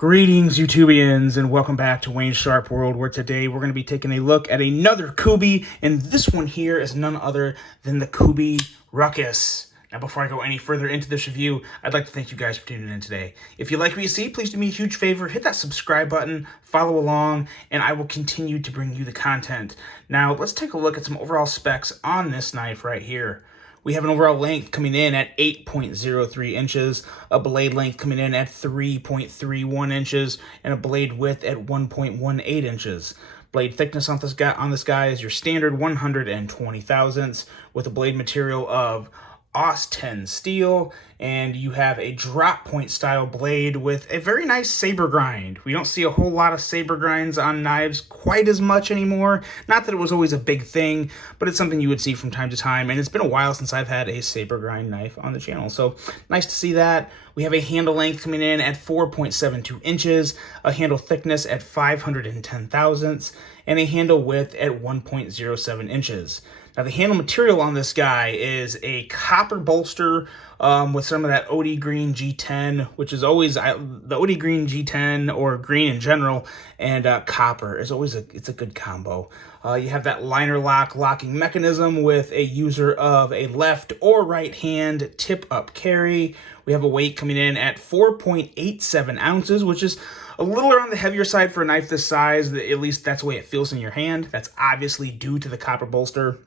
Greetings, YouTubians, and welcome back to Wayne's Sharp World, where today we're going to be taking a look at another Kubey, and this one here is none other than the Kubey Ruckus. Now, before I go any further into this review, I'd like to thank you guys for tuning in today. If you like what you see, please do me a huge favor, hit that subscribe button, follow along, and I will continue to bring you the content. Now, let's take a look at some overall specs on this knife right here. We have an overall length coming in at 8.03 inches, a blade length coming in at 3.31 inches, and a blade width at 1.18 inches. Blade thickness on this guy is your standard 120 thousandths with a blade material of AUS 10 steel, and you have a drop point style blade with a very nice saber grind. We don't see a whole lot of saber grinds on knives quite as much anymore. Not that it was always a big thing, but it's something you would see from time to time, and it's been a while since I've had a saber grind knife on the channel, so nice to see that. We have a handle length coming in at 4.72 inches, a handle thickness at 510 thousandths, and a handle width at 1.07 inches. Now, the handle material on this guy is a copper bolster with some of that OD Green G10, which is always the OD Green G10 or green in general, and copper is always it's a good combo. You have that liner locking mechanism with a user of a left or right hand tip up carry. We have a weight coming in at 4.87 ounces, which is a little around the heavier side for a knife this size. At least that's the way it feels in your hand. That's obviously due to the copper bolster.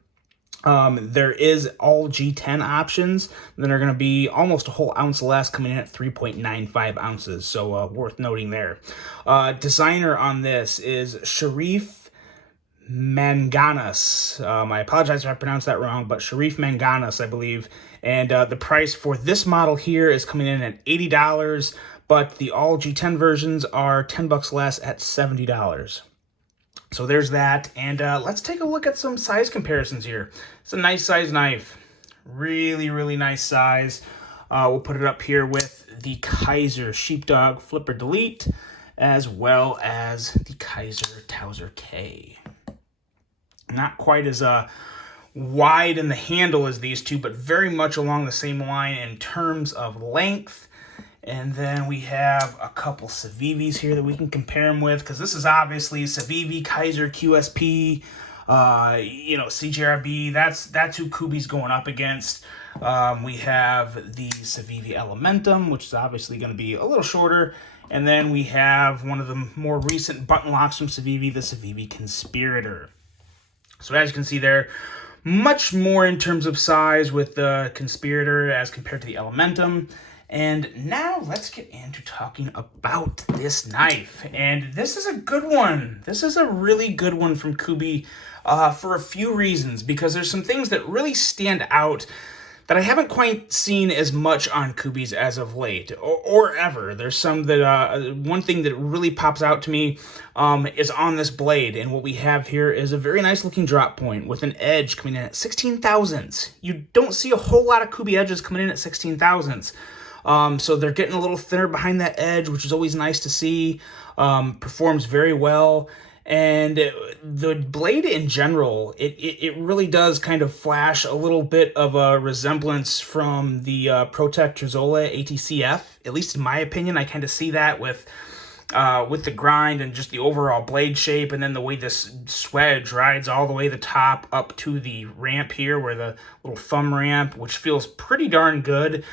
There is all G10 options that are going to be almost a whole ounce less, coming in at 3.95 ounces, so worth noting there. Designer on this is Sharif Manganas. I apologize if I pronounced that wrong, but Sharif Manganas, I believe. And the price for this model here is coming in at $80, but the all G10 versions are $10 less at $70. So there's that, and let's take a look at some size comparisons here. It's a nice size knife, really nice size. We'll put it up here with the Kaiser Sheepdog Flipper Delete, as well as the Kaiser Towser K. Not quite as wide in the handle as these two, but very much along the same line in terms of length. And then we have a couple Civivis here that we can compare them with, because this is obviously Civivi, Kaiser, QSP, CJRB. That's who Kubey's going up against. We have the Civivi Elementum, which is obviously going to be a little shorter. And then we have one of the more recent button locks from Civivi, the Civivi Conspirator. So as you can see there, much more in terms of size with the Conspirator as compared to the Elementum. And now let's get into talking about this knife. And this is a good one. This is a really good one from Kubey for a few reasons, because there's some things that really stand out that I haven't quite seen as much on Kubey's as of late, or ever. There's some that, one thing that really pops out to me is on this blade. And what we have here is a very nice looking drop point with an edge coming in at 16 thousandths. You don't see a whole lot of Kubey edges coming in at 16 thousandths. So they're getting a little thinner behind that edge, which is always nice to see. Performs very well. And the blade in general, it really does kind of flash a little bit of a resemblance from the Protec Trezola ATCF. At least in my opinion, I kind of see that with the grind and just the overall blade shape, and then the way this swedge rides all the way to the top up to the ramp here, where the little thumb ramp, which feels pretty darn good.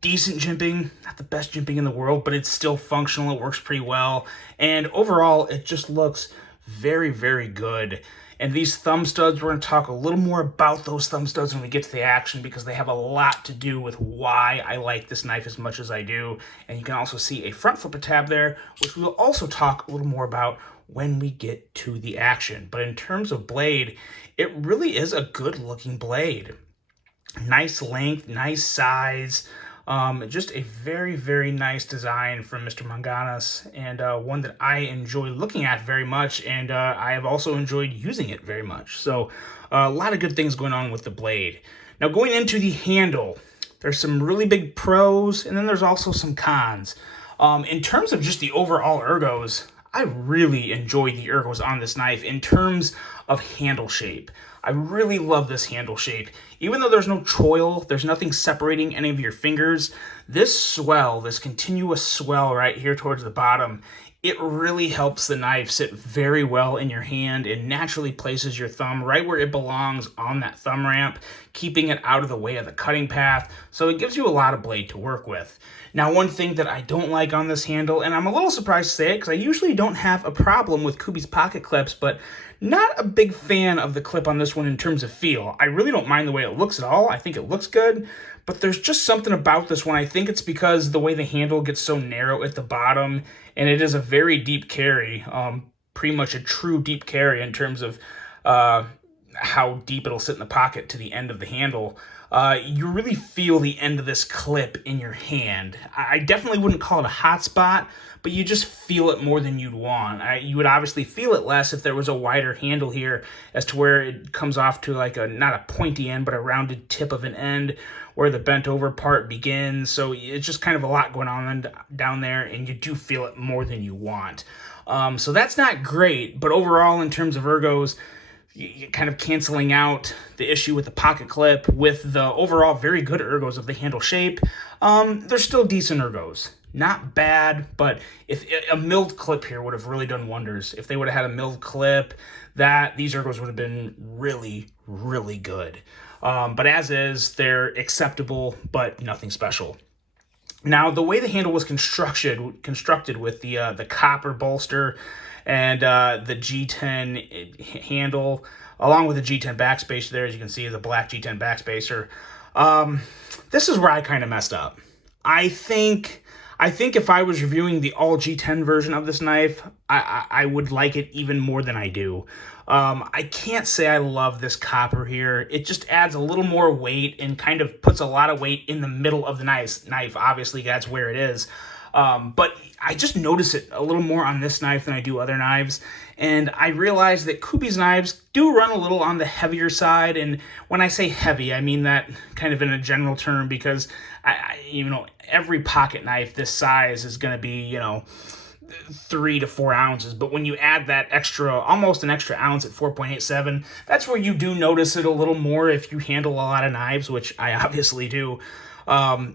Decent jimping, not the best jimping in the world, but it's still functional. It works pretty well, and overall it just looks very good. And these thumb studs, we're going to talk a little more about those thumb studs when we get to the action, because they have a lot to do with why I like this knife as much as I do. And you can also see a front flipper tab there, which we will also talk a little more about when we get to the action. But in terms of blade, it really is a good looking blade. Nice length, nice size. Just a very nice design from Mr. Manganas, and one that I enjoy looking at very much, and I have also enjoyed using it very much. So a lot of good things going on with the blade. Now, going into the handle, there's some really big pros, and then there's also some cons. In terms of just the overall ergos, I really enjoy the ergos on this knife in terms of handle shape. I really love this handle shape. Even though there's no choil, there's nothing separating any of your fingers, this swell, this continuous swell right here towards the bottom, it really helps the knife sit very well in your hand and naturally places your thumb right where it belongs on that thumb ramp, keeping it out of the way of the cutting path, so it gives you a lot of blade to work with. Now, one thing that I don't like on this handle, and I'm a little surprised to say it because I usually don't have a problem with Kubey's pocket clips, but not a big fan of the clip on this one in terms of feel. I really don't mind the way it looks at all. I think it looks good, but there's just something about this one. I think it's because the way the handle gets so narrow at the bottom, and it is a very deep carry, pretty much a true deep carry in terms of how deep it'll sit in the pocket to the end of the handle. You really feel the end of this clip in your hand. I definitely wouldn't call it a hot spot, but you just feel it more than you'd want. You would obviously feel it less if there was a wider handle here as to where it comes off to like not a pointy end, but a rounded tip of an end where the bent over part begins. So it's just kind of a lot going on down there, and you do feel it more than you want. So that's not great, but overall in terms of ergos, you're kind of canceling out the issue with the pocket clip with the overall very good ergos of the handle shape. They're still decent ergos. Not bad, but if a milled clip here would have really done wonders. If they would have had a milled clip, these ergos would have been really, really good. But as is, they're acceptable, but nothing special. Now, the way the handle was constructed with the copper bolster and the G10 handle, along with the G10 backspacer there, as you can see, the black G10 backspacer. This is where I kind of messed up. I think if I was reviewing the all G10 version of this knife, I would like it even more than I do. I can't say I love this copper here. It just adds a little more weight and kind of puts a lot of weight in the middle of the knife. Obviously, that's where it is. But I just notice it a little more on this knife than I do other knives. And I realize that Kubey's knives do run a little on the heavier side. And when I say heavy, I mean that kind of in a general term, because every pocket knife this size is going to be, 3 to 4 ounces. But when you add that almost an extra ounce at 4.87, that's where you do notice it a little more if you handle a lot of knives, which I obviously do.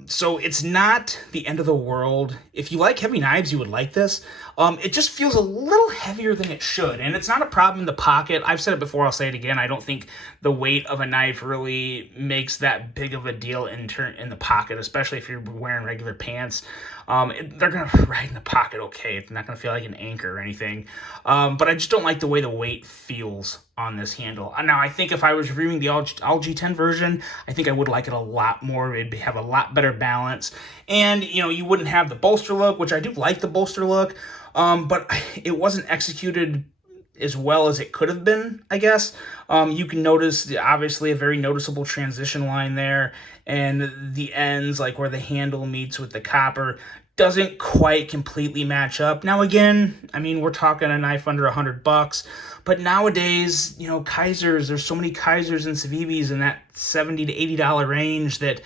So it's not the end of the world. If you like heavy knives, you would like this. It just feels a little heavier than it should, and it's not a problem in the pocket. I've said it before, I'll say it again. I don't think the weight of a knife really makes that big of a deal in the pocket, especially if you're wearing regular pants. They're going to ride in the pocket okay. It's not going to feel like an anchor or anything. But I just don't like the way the weight feels on this handle. Now, I think if I was reviewing the all G10 version, I think I would like it a lot more. It'd have a lot better balance. And, you wouldn't have the bolster look, which I do like the bolster look, but it wasn't executed as well as it could have been, I guess. You can notice, obviously, a very noticeable transition line there, and the ends, like where the handle meets with the copper, doesn't quite completely match up. Now, again, we're talking a knife under $100, but nowadays, Kaisers, there's so many Kaisers and Civivis in that $70 to $80 range that,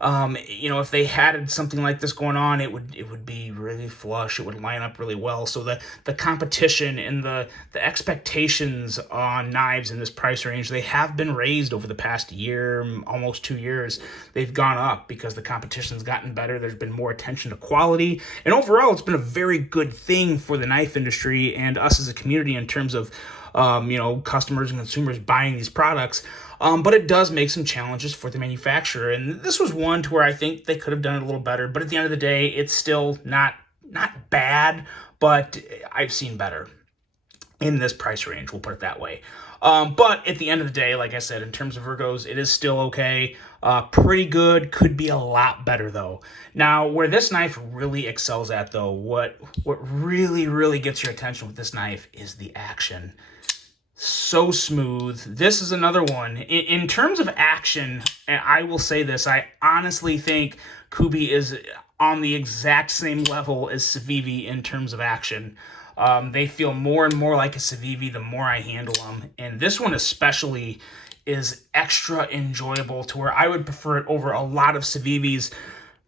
if they had something like this going on, it would be really flush. It would line up really well. So the competition and the expectations on knives in this price range, they have been raised over the past year, almost 2 years. They've gone up because the competition's gotten better. There's been more attention to quality, and overall, it's been a very good thing for the knife industry and us as a community in terms of customers and consumers buying these products. But it does make some challenges for the manufacturer. And this was one to where I think they could have done it a little better. But at the end of the day, it's still not bad, but I've seen better in this price range, we'll put it that way. But at the end of the day, like I said, in terms of ergos, it is still okay. Pretty good. Could be a lot better, though. Now, where this knife really excels at, though, what really, really gets your attention with this knife is the action. So smooth. This is another one. In terms of action, and I will say this, I honestly think Kubey is on the exact same level as Civivi in terms of action. They feel more and more like a Civivi the more I handle them. And this one especially is extra enjoyable to where I would prefer it over a lot of Civivis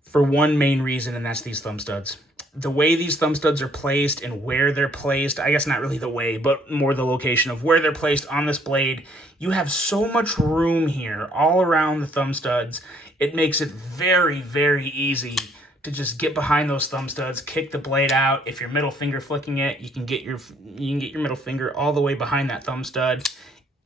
for one main reason, and that's these thumb studs. the way these thumb studs are placed and where they're placed, I guess not really the way, but more the location of where they're placed on this blade, you have so much room here all around the thumb studs. It makes it very, very easy to just get behind those thumb studs, kick the blade out. If you're middle finger flicking it, you can get your middle finger all the way behind that thumb stud,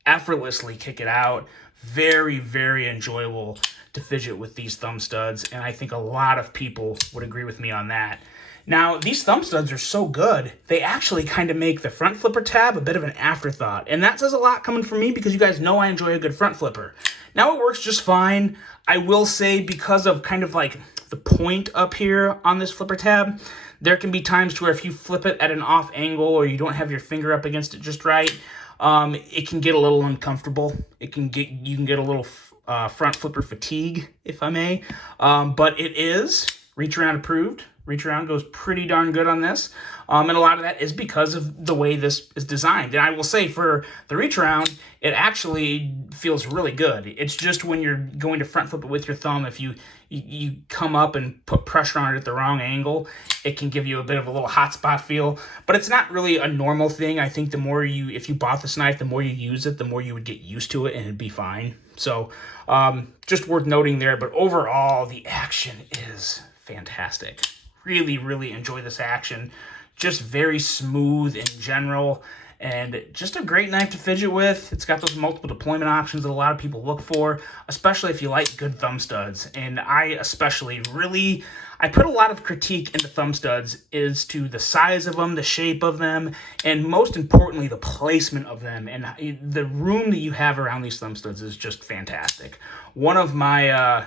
effortlessly kick it out. Very, very enjoyable to fidget with these thumb studs, and I think a lot of people would agree with me on that. Now, these thumb studs are so good, they actually kind of make the front flipper tab a bit of an afterthought, and that says a lot coming from me because you guys know I enjoy a good front flipper. Now, it works just fine. I will say, because of kind of like the point up here on this flipper tab, there can be times where if you flip it at an off angle or you don't have your finger up against it just right, it can get a little uncomfortable. You can get a little front flipper fatigue, if I may. But it is reach around approved. Reach around goes pretty darn good on this. And a lot of that is because of the way this is designed. And I will say for the reach around, it actually feels really good. It's just when you're going to front flip it with your thumb, if you come up and put pressure on it at the wrong angle, it can give you a bit of a little hot spot feel. But it's not really a normal thing. I think if you bought this knife, the more you use it, the more you would get used to it and it'd be fine. So just worth noting there. But overall, the action is fantastic. Really, really enjoy this action. Just very smooth in general, and just a great knife to fidget with. It's got those multiple deployment options that a lot of people look for, especially if you like good thumb studs. And I put a lot of critique into thumb studs as to the size of them, the shape of them, and most importantly, the placement of them. And the room that you have around these thumb studs is just fantastic. One of my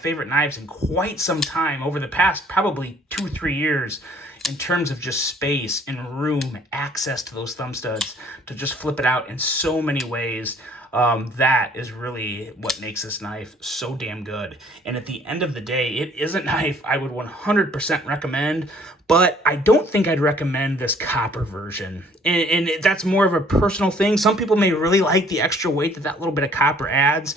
favorite knives in quite some time, over the past probably 2-3 years, in terms of just space and room, access to those thumb studs, to just flip it out in so many ways. That is really what makes this knife so damn good. And at the end of the day, it is a knife I would 100% recommend, but I don't think I'd recommend this copper version. And that's more of a personal thing. Some people may really like the extra weight that little bit of copper adds.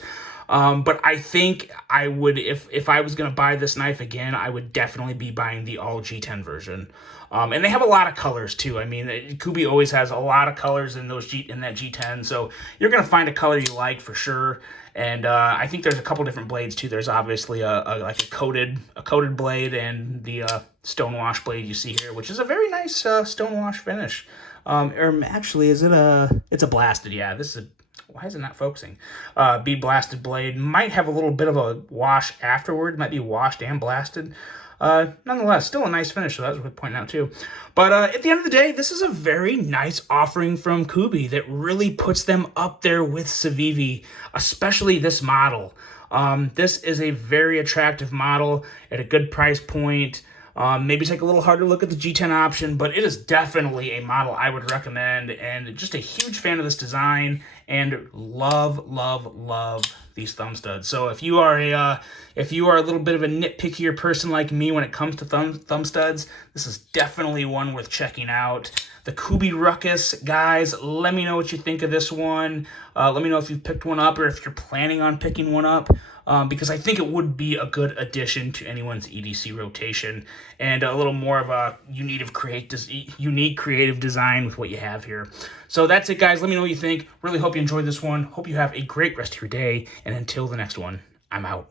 But I think I would, if I was going to buy this knife again, I would definitely be buying the all G10 version. And they have a lot of colors too. I mean, Kubey always has a lot of colors in that G10, so you're going to find a color you like for sure. And I think there's a couple different blades too. There's obviously a coated blade, and the stonewash blade you see here, which is a very nice stonewash finish. Or actually, it's a blasted? Yeah, this is why is it not focusing? Bead blasted blade. Might have a little bit of a wash afterward. Might be washed and blasted. Nonetheless, still a nice finish, so that was worth pointing out too. But at the end of the day, this is a very nice offering from Kubey that really puts them up there with Civivi, especially this model. This is a very attractive model at a good price point. Maybe take a little harder look at the G10 option, but it is definitely a model I would recommend, and just a huge fan of this design, and love these thumb studs. So if you are a little bit of a nitpickier person like me when it comes to thumb studs, this is definitely one worth checking out. The Kubey Ruckus, guys, let me know what you think of this one. Let me know if you've picked one up or if you're planning on picking one up. Because I think it would be a good addition to anyone's EDC rotation, and a little more of a unique creative design with what you have here. So that's it, guys. Let me know what you think. Really hope you enjoyed this one. Hope you have a great rest of your day, and until the next one, I'm out.